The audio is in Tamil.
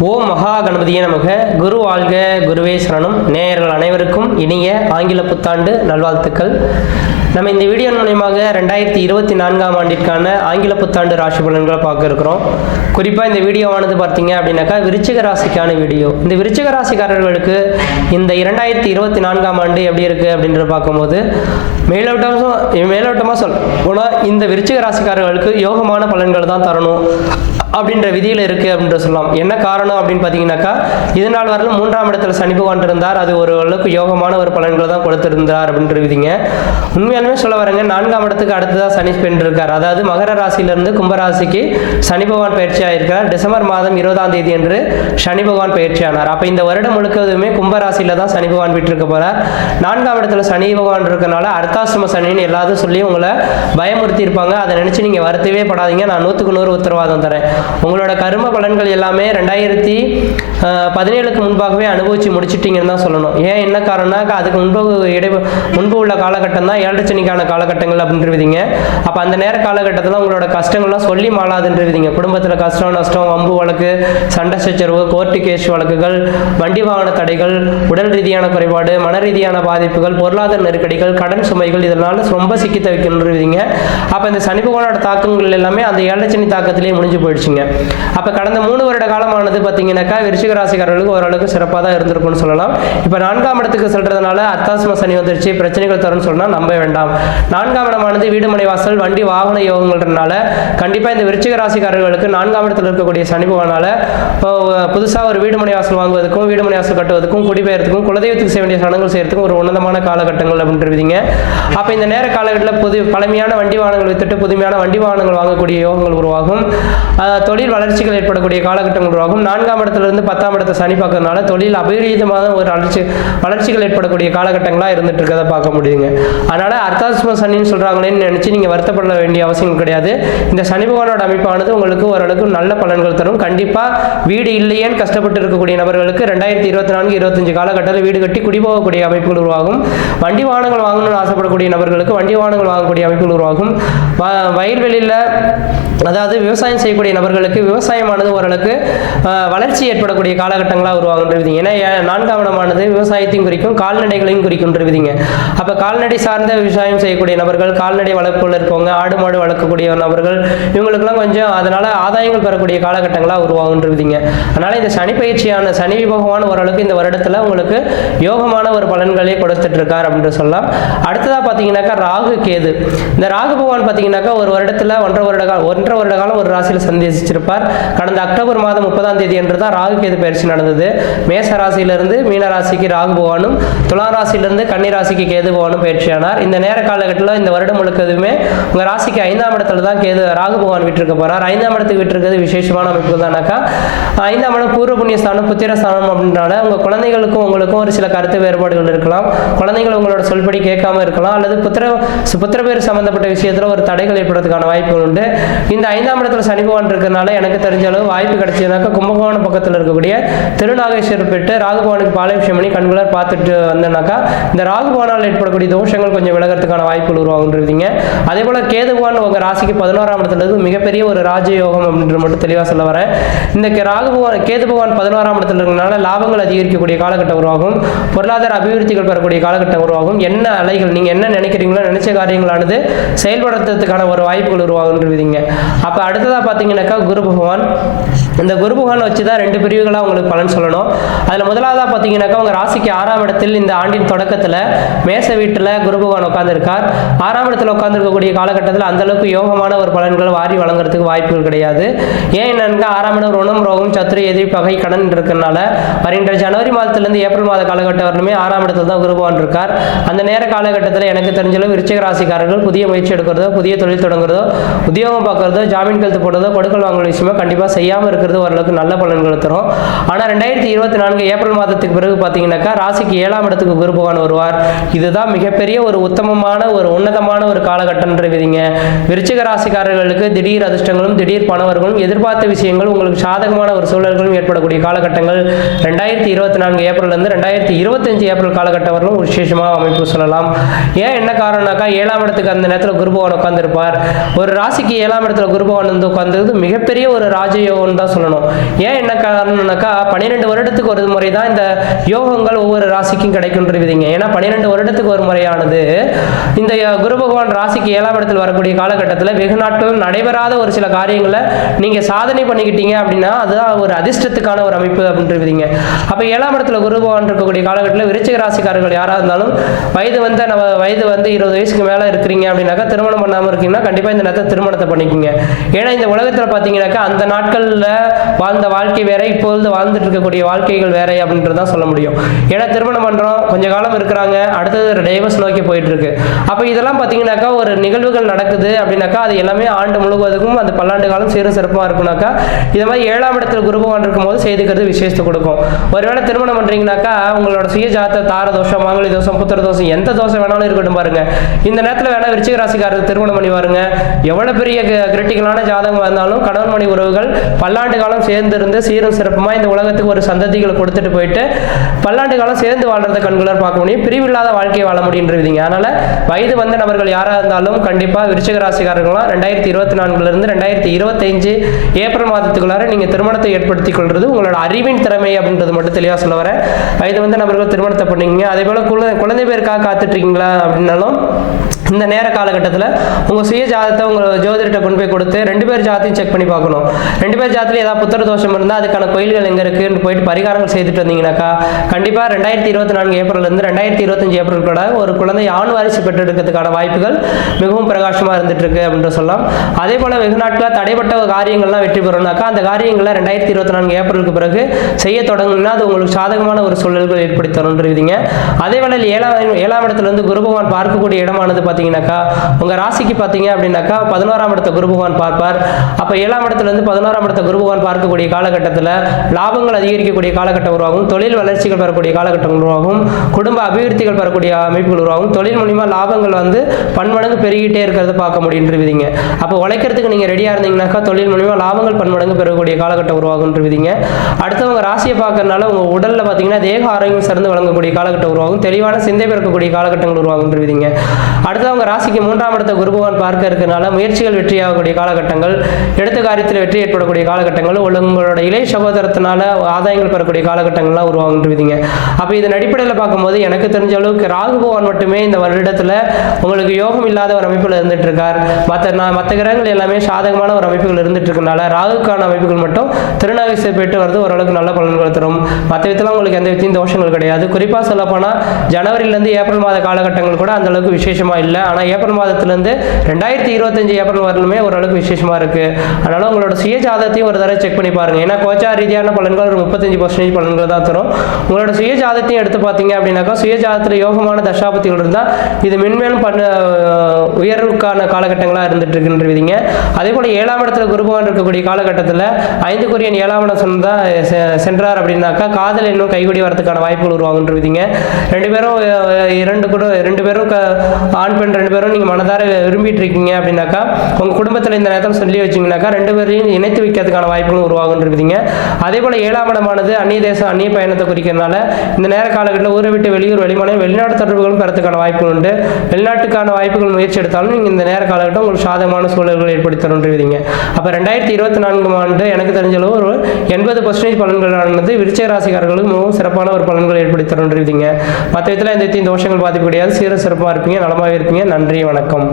ஓம் மகா கணபதியே நமக. குரு வாழ்க குருவே சரணம். நேயர்கள் அனைவருக்கும் இனிய ஆங்கில புத்தாண்டு நல்வாழ்த்துக்கள். நம்ம இந்த வீடியோ மூலயமாக ரெண்டாயிரத்தி இருபத்தி நான்காம் ஆண்டிற்கான ஆங்கில புத்தாண்டு ராசி பலன்களை பார்க்க இருக்கிறோம் குறிப்பாக இந்த வீடியோவானது பார்த்தீங்க அப்படின்னாக்கா விருச்சிக ராசிக்கான வீடியோ. இந்த விருச்சிக ராசிக்காரர்களுக்கு இந்த இரண்டாயிரத்தி இருபத்தி நான்காம் ஆண்டு எப்படி இருக்குது அப்படின்றத பார்க்கும்போது மேலோட்டமாக மேலோட்டமாக சொல். போனால் இந்த விருச்சிக ராசிக்காரர்களுக்கு யோகமான பலன்கள் தான் தரணும் அப்படின்ற விதியில் இருக்குது அப்படின்ற சொல்லலாம். என்ன காரணம் அப்படின்னு பார்த்தீங்கன்னாக்கா இது நாள் வரலும் மூன்றாம் இடத்துல சனி பகவான் இருந்தார். அது ஒரு அளவுக்கு யோகமான ஒரு பலன்களை தான் கொடுத்திருந்தார் அப்படின்ற விதிங்க. ஏற்கனவே சொல்ல வரேங்க நான்காம் இடத்துக்கு அடுத்ததாக சனி பெண் இருக்கார் அதாவது மகர ராசியிலிருந்து கும்பராசிக்கு சனி பகவான் பயிற்சியாக இருக்கிறார் டிசம்பர் மாதம் இருபதாம் தேதி அன்று சனி பகவான் பயிற்சியானார். அப்போ இந்த வருடம் முழுக்கதுமே கும்பராசியில தான் சனி பகவான் விட்டுருக்க போகிறார் நான்காம் இடத்துல சனி பகவான் இருக்கனால அர்த்தாசிரம சனின்னு எல்லாத்தையும் சொல்லி உங்களை பயமுறுத்தி இருப்பாங்க அதை நினைச்சு நீங்க வருத்தவே படாதீங்க. நான் நூற்றுக்கு நூறு உத்தரவாதம் தரேன். உங்களோட கரும பலன்கள் எல்லாமே ரெண்டாயிரத்தி பதினேழுக்கு முன்பாகவே அனுபவிச்சு முடிச்சிட்டீங்கன்னு தான் சொல்லணும். ஏன் என்ன காரணம்னா அதுக்கு முன்பு இடை முன்பு உள்ள காலகட்டம் தான் ஏழரை சனிக்கான காலகட்டங்கள் அப்படின்றவிதிங்க அப்போ அந்த நேர காலகட்டத்தில் உங்களோட கஷ்டங்கள்லாம் சொல்லி மாளாதுன்றவிதிங்க குடும்பத்தில் கஷ்டம் நஷ்டம் வம்பு வழக்கு சண்டை சச்சரவு கோர்ட்டு கேஸ் வழக்குகள் வண்டி வாகன தடைகள் உடல் ரீதியான குறைபாடு மன ரீதியான பாதிப்புகள் பொருளாதார நெருக்கடிகள் கடன் சுமைகள் இதனால ரொம்ப சிக்கி தவிக்கின்றவிதிங்க அப்போ இந்த சனி பகவானோட தாக்கங்கள் எல்லாமே அந்த ஏழச்சனி தாக்கத்திலேயே முடிஞ்சு போயிடுச்சுங்க. அப்போ கடந்த மூணு வருட காலமானது பார்த்தீங்கன்னாக்கா விருச்சிக ராசிக்காரர்களுக்கு ஓரளவுக்கு சிறப்பாக தான் இருந்திருக்கும்னு சொல்லலாம். இப்போ நான்காம் இடத்துக்கு செல்றதுனால அத்தாசம சனி வந்துருச்சு. பிரச்சனைகள் தரும்னு சொன்னால் நம்ப வேண்டாம். நான்காம் இடமானது வீடு மனைவாசல் வண்டி வாகன யோகங்கள்ன்றனால கண்டிப்பாக இந்த விருச்சிக ராசிக்காரர்களுக்கு நான்காம் இடத்துல இருக்கக்கூடிய சனி பகவானால புதுசாக ஒரு வீடு மனைவாசல் வாங்குவதற்கும் வீடு மனைவாசல் கட்டுவதற்கும் குடிபெயர்த்துக்கும் குலதெய்வத்துக்கு செய்ய வேண்டிய சடங்குகள் செய்யறதுக்கும் ஒரு உன்னதமான காலகட்டங்கள் அப்படின்றவிதிங்க அப்போ இந்த நேர காலகட்டத்தில் புது பழமையான வண்டி வாகனங்கள் வித்துட்டு புதுமையான வண்டி வாகனங்கள் வாங்கக்கூடிய யோகங்கள் உருவாகும். தொழில் வளர்ச்சிகள் ஏற்படக்கூடிய காலகட்டங்கள் உருவாகும். நான்காம் இடத்துலேருந்து பத்தாம் இடத்தை சனி பார்க்கறதுனால தொழில் அபரீதமான ஒரு வளர்ச்சி வளர்ச்சிகள் ஏற்படக்கூடிய காலகட்டங்களாக இருந்துட்டு இருக்கிறத பார்க்க முடியுங்க. அதனால அர்த்தாசிம சனின்னு சொல்கிறாங்களேன்னு நினச்சி நீங்கள் வருத்தப்பட வேண்டிய அவசியம் கிடையாது. இந்த சனி பகவானோட அமைப்பானது உங்களுக்கு ஓரளவுக்கு நல்ல பலன்கள் தரும். கண்டிப்பாக வீடு இல்லையேன்னு கஷ்டப்பட்டு இருக்கக்கூடிய நபர்களுக்கு ரெண்டாயிரத்தி இருபத்தி நான்கு இருபத்தஞ்சு காலகட்டத்தில் வீடு கட்டி குடிபோகக்கூடிய அமைப்புகள் உருவாகும். வண்டி வாகனங்கள் வாங்கணும்னு ஆசைப்படக்கூடிய நபர்களுக்கு வண்டி வாகனங்கள் வாங்கக்கூடிய அமைப்புகள் உருவாகும். வ- வயல்வெளியில் அதாவது விவசாயம் செய்யக்கூடிய நபர்களுக்கு விவசாயமானது ஓரளவுக்கு வளர்ச்சி ஏற்படக்கூடிய காலகட்டங்களாக உருவாகுன்றது ஏன்னா ஏ- நான்காம் இடமானது விவசாயத்தையும் குறிக்கும் கால்நடைகளையும் குறிக்கின்றவிதிங்க அப்போ கால்நடை சார்ந்த விவசாயம் செய்யக்கூடிய நபர்கள் கால்நடை வளர்ப்புல இருக்கவங்க ஆடு மாடு வளர்க்கக்கூடிய நபர்கள் இவங்களுக்கெல்லாம் கொஞ்சம் அதனால ஆதாயங்கள் பெறக்கூடிய காலகட்டங்களாக உருவாகுன்றவிதிங்க அதனால இந்த சனி பயிற்சியான சனி பகவான் ஓரளவுக்கு இந்த வருடத்தில் உங்களுக்கு யோகமான ஒரு பலன்களை கொடுத்துட்டு இருக்கார் அப்படின்னு சொல்லலாம். அடுத்ததாக பார்த்தீங்கன்னாக்கா ராகு கேது. இந்த ராகு பகவான் பார்த்தீங்கன்னாக்கா ஒரு வருடத்தில் ஒன்றரை வருட காலம் ஒன்றரை வருட காலம் ஒரு ராசியில் சந்திச்சிருப்பார் கடந்த அக்டோபர் மாதம் முப்பதாம் தேதி என்று தான் ராகு கேது பயிற்சி நடந்தது. மேச ராசியிலிருந்து மீன ராசிக்கு ராகு பகவானும் துலா ராசியிலிருந்து கன்னி ராசிக்கு கேது பகவானும் பயிற்சியானார். இந்த நேர காலகட்டத்தில் இந்த வருடம் முழுக்கதுமே உங்கள் ராசிக்கு ஐந்தாம் இடத்துல தான் கேது ராகு பகவான் விட்டுருக்க போகிறார் ஐந்தாம் இடத்துக்கு விட்டுருக்கிறது விசேஷமான அமைப்பு தானாக்கா ஐந்தாம் இடம் பூர்வ புண்ணிய ஸ்தானம் புத்திர ஸ்தானம் அப்படின்றனால உங்கள் குழந்தைகளுக்கும் உங்களுக்கும் ஒரு சில கருத்து வேறுபாடுகள் இருக்கலாம். குழந்தைகள் உங்களோட சொல்படி கேட்காம இருக்கலாம். அல்லது புத்திர புத்திர பேர் சம்பந்தப்பட்ட விஷயத்தில் ஒரு தடைகள் ஏற்படுறதுக்கான வாய்ப்புகள் உண்டு. இந்த ஐந்தாம் இடத்துல சனி பகவான் இருக்கிறதுனால எனக்கு தெரிஞ்ச அளவு வாய்ப்பு கிடைச்சதுனாக்கா கும்பகோணம் பக்கத்தில் இருக்கக்கூடிய திருநாகேஸ்வரர் பெற்று ராகுபவனுக்கு பாலாபிஷேகம் பண்ணி கண்களால் பார்த்துட்டு வந்தேனாக்கா இந்த ராகுபவனால் ஏற்படக்கூடிய தோஷங்கள் கொஞ்சம் விலக விலகிறதுக்கான வாய்ப்புகள் உருவாகுன்றீங்க அதே போல் கேதுபவான் உங்கள் ராசிக்கு பதினோராம் இடத்துல இருக்கு மிகப்பெரிய ஒரு ராஜயோகம் அப்படின்ற மட்டும் தெளிவாக சொல்ல வரேன். இந்த ராகு பகவான் கேது பகவான் பதினோராம் இடத்துல இருக்கிறதுனால லாபங்கள் அதிகரிக்கக்கூடிய காலகட்டம் உருவாகும். பொருளாதார அபிவிருத்திகள் பெறக்கூடிய காலகட்டம் உருவாகும். என்ன அலைகள் நீங்கள் என்ன நினைக்கிறீங்களோ நினைச்ச காரியங்களானது செயல்படுத்துறதுக்கான ஒரு வாய்ப்புகள் உருவாகுன்றீங்க அப்போ அடுத்ததாக பார்த்தீங்கன்னாக்கா குரு பகவான். இந்த குரு பகவான் வச்சு தான் ரெண்டு பிரிவுகளாக உங்களுக்கு பலன் சொல்லணும். அதில் முதலாவதாக பார்த்தீங்கன்னாக்கா உங்கள் ராசிக்கு ஆறாம் இடத்தில் இந்த ஆண்டின் தொடக்கத்தில் மேச வீட்டில் குரு பகவான் உட்காந்து உட்கார்ந்துருக்கார். ஆறாம் இடத்துல உட்கார்ந்திருக்கக்கூடிய காலகட்டத்தில் அந்த அளவுக்கு யோகமான ஒரு பலன்கள் வாரி வழங்குறதுக்கு வாய்ப்புகள் கிடையாது. ஏன் என்னன்னா ஆறாம் இடம் ருணம் ரோகம் சத்துரு எதிரி பகை கடன் இருக்கறனால வருகின்ற ஜனவரி மாதத்திலிருந்து ஏப்ரல் மாத காலகட்டம் வரணுமே ஆறாம் இடத்துல தான் குருபவான் இருக்கார். அந்த நேர காலகட்டத்தில் எனக்கு தெரிஞ்சளவு விருச்சிக ராசிக்காரர்கள் புதிய முயற்சி எடுக்கிறதோ புதிய தொழில் தொடங்குறதோ உத்தியோகம் பார்க்குறதோ ஜாமீன் கழுத்து போடுறதோ கொடுக்கல் வாங்கல் விஷயமா கண்டிப்பாக செய்யாமல் இருக்கிறது ஓரளவுக்கு நல்ல பலன்களை தரும். ஆனால் ரெண்டாயிரத்தி இருபத்தி நான்கு ஏப்ரல் மாதத்துக்கு பிறகு பார்த்தீங்கன்னாக்கா ராசிக்கு ஏழாம் இடத்துக்கு குருபவான் வருவார். இதுதான் மிகப்பெரிய ஒரு உத்தமம் உத்தமமான ஒரு உன்னதமான ஒரு காலகட்டம்ன்றவிதிங்க விருச்சிக ராசிக்காரர்களுக்கு திடீர் அதிர்ஷ்டங்களும் திடீர் பணவர்களும் எதிர்பார்த்த விஷயங்கள் உங்களுக்கு சாதகமான ஒரு சூழல்களும் ஏற்படக்கூடிய காலகட்டங்கள். ரெண்டாயிரத்தி இருபத்தி நான்கு ஏப்ரல்லேருந்து ரெண்டாயிரத்தி இருபத்தஞ்சு ஏப்ரல் காலகட்டம் வரலும் விசேஷமாக அமைப்பு சொல்லலாம். ஏன் என்ன காரணம்னாக்கா ஏழாம் இடத்துக்கு அந்த நேரத்தில் குருபவன் உட்காந்துருப்பார் ஒரு ராசிக்கு ஏழாம் இடத்துல குருபவன் வந்து உட்காந்தது மிகப்பெரிய ஒரு ராஜயோகம்னு தான் சொல்லணும். ஏன் என்ன காரணம்னாக்கா பன்னிரெண்டு வருடத்துக்கு ஒரு முறை தான் இந்த யோகங்கள் ஒவ்வொரு ராசிக்கும் கிடைக்குன்றவிதிங்க ஏன்னா பன்னிரெண்டு வருடத்துக்கு ஒரு முறையானது இந்த குரு பகவான் ராசிக்கு ஏழாம் இடத்தில் வரக்கூடிய காலகட்டத்தில் வெகு நாட்கள் நடைபெறாத ஒரு சில காரியங்களை நீங்கள் சாதனை பண்ணிக்கிட்டீங்க அப்படின்னா அதுதான் ஒரு அதிர்ஷ்டத்துக்கான ஒரு அமைப்பு அப்படின்றீங்க அப்போ ஏழாம் இடத்துல குரு பகவான் இருக்கக்கூடிய காலகட்டத்தில் விருச்சிக ராசிக்காரர்கள் யாராக இருந்தாலும் வயது வந்து நம்ம வயது வந்து இருபது வயசுக்கு மேலே இருக்கிறீங்க அப்படின்னாக்கா திருமணம் பண்ணாமல் இருக்கீங்கன்னா கண்டிப்பாக இந்த நேரத்தை திருமணத்தை பண்ணிக்கோங்க. ஏன்னா இந்த உலகத்தில் பார்த்தீங்கன்னாக்கா அந்த நாட்களில் வாழ்ந்த வாழ்க்கை வேற இப்பொழுது வாழ்ந்துட்டு இருக்கக்கூடிய வாழ்க்கைகள் வேற அப்படின்றது தான் சொல்ல முடியும். ஏன்னா திருமணம் பண்ணுறோம் கொஞ்ச காலம் இருக்கிறாங்க அடுத்தது டைவர்ஸ் நோக்கி போயிட்டு இருக்கு. அப்போ இதெல்லாம் பார்த்தீங்கன்னாக்கா ஒரு நிகழ்வுகள் நடக்குது அப்படின்னாக்கா அது எல்லாமே ஆண்டு முழுவதுக்கும் அந்த பல்லாண்டு காலம் சீரும் சிறப்பாக இருக்குனாக்கா இது மாதிரி ஏழாம் இடத்துல குரு பகவான் இருக்கும்போது செய்துக்கிறது விசேஷத்தை கொடுக்கும். ஒருவேளை திருமணம் பண்ணுறீங்கனாக்கா உங்களோட சுய ஜாத்த தார தோஷம் மாங்கலி தோஷம் புத்திர தோஷம் எந்த தோஷம் வேணாலும் இருக்கட்டும் பாருங்க. இந்த நேரத்தில் வேணா விருச்சிக ராசிக்காரருக்கு திருமணம் பண்ணி பாருங்க எவ்வளோ பெரிய கிரிட்டிக்கலான ஜாதகம் வந்தாலும் கணவன் மணி உறவுகள் பல்லாண்டு காலம் சேர்ந்து இருந்து சீரும் சிறப்புமாக இந்த உலகத்துக்கு ஒரு சந்ததிகளை கொடுத்துட்டு போயிட்டு பல்லாண்டு காலம் சேர்ந்து வாழ்றத கண்களால் பார்க்க முடியும். பிரிவில்லாத வாழ்க்கையை வாழ முடியுன்றதுங்க அதனால வயது வந்த நபர்கள் யாராக இருந்தாலும் கண்டிப்பாக விருச்சிக ராசிக்காரர்களாம் ரெண்டாயிரத்தி இருபத்தி நான்குலேருந்து ரெண்டாயிரத்தி இருபத்தஞ்சு ஏப்ரல் மாதத்துக்குள்ளார நீங்கள் திருமணத்தை ஏற்படுத்திக் கொள்வது உங்களோட அறிவின் திறமை அப்படின்றது மட்டும் தெளிவாக சொல்ல வரேன். வயது வந்த நபர்கள் திருமணத்தை பண்ணீங்க அதே போல் குழந்தை குழந்தை பேருக்காக காத்துட்டு இருக்கீங்களா அப்படின்னாலும் இந்த நேர காலகட்டத்தில் உங்கள் சுய ஜாதத்தை உங்கள் ஜோதிடத்தை கொண்டு போய் கொடுத்து ரெண்டு பேர் ஜாதத்தையும் செக் பண்ணி பார்க்கணும். ரெண்டு பேர் ஜாதத்தில் ஏதாவது புத்திர தோஷம் இருந்தால் அதுக்கான கோயில்கள் எங்கே இருக்குன்னு போயிட்டு பரிகாரங்கள் செய்துட்டு வந்தீங்கன்னாக்கா கண்டிப்பாக ரெண்டாயிரத்தி இருபத்தி நான்கு ஏப்ரல்லேருந்து ரெண்டாயிரத்தி இருபத்தஞ்சு ஏப்ரல் கூட ஒரு குழந்தை ஆண் வாரிசு பெற்றெடுக்கிறதுக்கான வாய்ப்புகள் மிகவும் பிரகாசமாக இருந்துட்டு இருக்கு அப்படின்னு சொல்லலாம். அதே போல் வெகு நாட்களாக தடைப்பட்ட காரியங்கள்லாம் வெற்றி பெறணும்னாக்கா அந்த காரியங்களை ரெண்டாயிரத்தி இருபத்தி நான்கு ஏப்ரலுக்கு பிறகு செய்ய தொடங்குனா அது உங்களுக்கு சாதகமான ஒரு சூழல்கள் ஏற்படுத்தி தருன்றீங்க அதே வேளையில் ஏழாம் ஏழாம் இடத்துல இருந்து குரு பகவான் பார்க்கக்கூடிய இடமானது பார்த்தீங்கன்னாக்கா உங்கள் ராசிக்கு பார்த்தீங்க அப்படின்னாக்கா பதினோராம் இடத்த குரு பகவான் பார்ப்பார். அப்போ ஏழாம் இடத்துல இருந்து பதினோராம் இடத்த குரு பகவான் பார்க்கக்கூடிய காலகட்டத்தில் லாபங்கள் அதிகரிக்கக்கூடிய காலகட்டம் உருவாகும் தொழில் வளர்ச்சிகள் பெறக்கூடிய காலகட்டம் உருவாகும் குடும்ப அபிவிருத்திகள் பெறக்கூடிய அமைப்புகள் உருவாகும் தொழில் மூலியமாக லாபங்கள் வந்து பன்மடங்கு பெருகிட்டே இருக்கிறத பார்க்க முடியுன்றவிதிங்க அப்போ உழைக்கிறதுக்கு நீங்கள் ரெடியாக இருந்தீங்கன்னாக்கா தொழில் மூலியமாக லாபங்கள் பன்மடங்கு பெறக்கூடிய காலகட்டம் உருவாகுன்றவிதிங்க அடுத்தவங்க ராசியை பார்க்கறதுனால உங்கள் உடலில் பார்த்தீங்கன்னா தேக ஆரோக்கியம் சிறந்து வழங்கக்கூடிய காலகட்டம் உருவாகும். தெளிவான சிந்தை பிறக்கக்கூடிய காலகட்டங்கள் உருவாகுன்றவிதிங்க அடுத்தவங்க ராசிக்கு மூன்றாம் இடத்த குருபவன் பார்க்க இருக்கிறனால முயற்சிகள் வெற்றியாகக்கூடிய காலகட்டங்கள் எடுத்த காரியத்தில் வெற்றி ஏற்படக்கூடிய காலகட்டங்கள் உங்களோட இளைய சகோதரத்தினால ஆதாயங்கள் பெறக்கூடிய காலகட்டங்கள்லாம் உருவாகுன்றவிதிங்க அப்போ இதன் அடிப்படையில் பார்க்கும்போது எனக்கு தெரிஞ்ச அளவுக்கு ராகு பகவான் மட்டுமே இந்த இடத்துல உங்களுக்கு யோகம் இல்லாத ஒரு அமைப்பில் இருந்துட்டு இருக்கார் மற்ற நான் மற்ற கிரகங்கள் எல்லாமே சாதகமான ஒரு அமைப்புகள் இருந்துட்டு இருக்கனால ராகுக்கான அமைப்புகள் மட்டும் திருநாகேஸ்வர போயிட்டு வரது ஓரளவுக்கு நல்ல பலன்களை தரும். மற்ற விதத்தில் உங்களுக்கு எந்த விதத்தையும் தோஷங்கள் கிடையாது. குறிப்பாக சொல்லப்போனால் ஜனவரியிலேருந்து ஏப்ரல் மாத காலகட்டங்கள் கூட அந்த அளவுக்கு விசேஷமாக இல்லை. ஆனால் ஏப்ரல் மாதத்துலேருந்து ரெண்டாயிரத்தி இருபத்தஞ்சு ஏப்ரல் வரலுமே ஓரளவுக்கு விசேஷமாக இருக்குது அதனால் உங்களோட சுய ஜாதத்தையும் ஒரு தடவை செக் பண்ணி பாருங்கள் ஏன்னா கோச்சா ரீதியான பலன்கள் ஒரு முப்பத்தஞ்சு பர்சன்டேஜ் பலன்கள் தான் தரும். உங்களோட சுய ஜாதத்தையும் எடுத்து பார்த்தீங்க அப்படின்னாக்கா சுய ஜாதத்தில் யோகமான தசாபத்திகள் இருந்தால் இது மென்மேலும் பண்ண உயர்வுக்கான காலகட்டங்களாக இருந்துட்டு இருக்குன்றீங்க அதே போல் ஏழாம் இடத்துல குருபவான் இருக்கக்கூடிய காலகட்டத்தில் ஐந்து கொரியன் ஏழாம் இடம் சொன்னா சென்றார் அப்படின்னாக்கா காதல் இன்னும் கைகூடி வரதுக்கான வாய்ப்புகள் உருவாகுன்றீங்க ரெண்டு பேரும் இரண்டு கூட ரெண்டு பேரும் க- ஆண் பெண் ரெண்டு பேரும் நீங்கள் மனதார விரும்பிட்டு இருக்கீங்க அப்படின்னாக்கா உங்கள் குடும்பத்தில் இந்த நேரத்தில் சொல்லி வச்சீங்கன்னாக்கா ரெண்டு பேரையும் இணைத்து வைக்கிறதுக்கான வாய்ப்புகளும் உருவாகுன்றீங்க அதே போல் ஏழாம் இடமானது அந்நிய தேசம் அந்நிய பயணத்தை குறிக்கிறதுனால இந்த நேர காலகட்டத்தில் ஊரை விட்டு வெளியூர் வெளிமாநிலம் வெளிநாட்டு தொடர்புகளும் பெறத்துக்கான வாய்ப்புகள் உண்டு. வெளிநாட்டுக்கான வாய்ப்புகள் முயற்சி எடுத்தாலும் நீங்கள் இந்த நேர காலகட்டம் உங்களுக்கு சாதகமான சூழல்கள் ஏற்படுத்தி தருன்றீங்க அப்போ ரெண்டாயிரத்தி இருபத்தி நான்காம் ஆண்டு எனக்கு தெரிஞ்ச அளவு ஒரு எண்பது பர்சன்டேஜ் பலன்களானது விருச்ச ராசிக்காரர்களுக்கு மிகவும் சிறப்பான ஒரு பலன்களை ஏற்படுத்தி தருன்றீங்க மற்ற விதத்தில் இந்த தோஷங்கள் பாதிப்பு கிடையாது. சீர சிறப்பாக இருப்பீங்க நலமாக இருப்பீங்க. நன்றி வணக்கம்.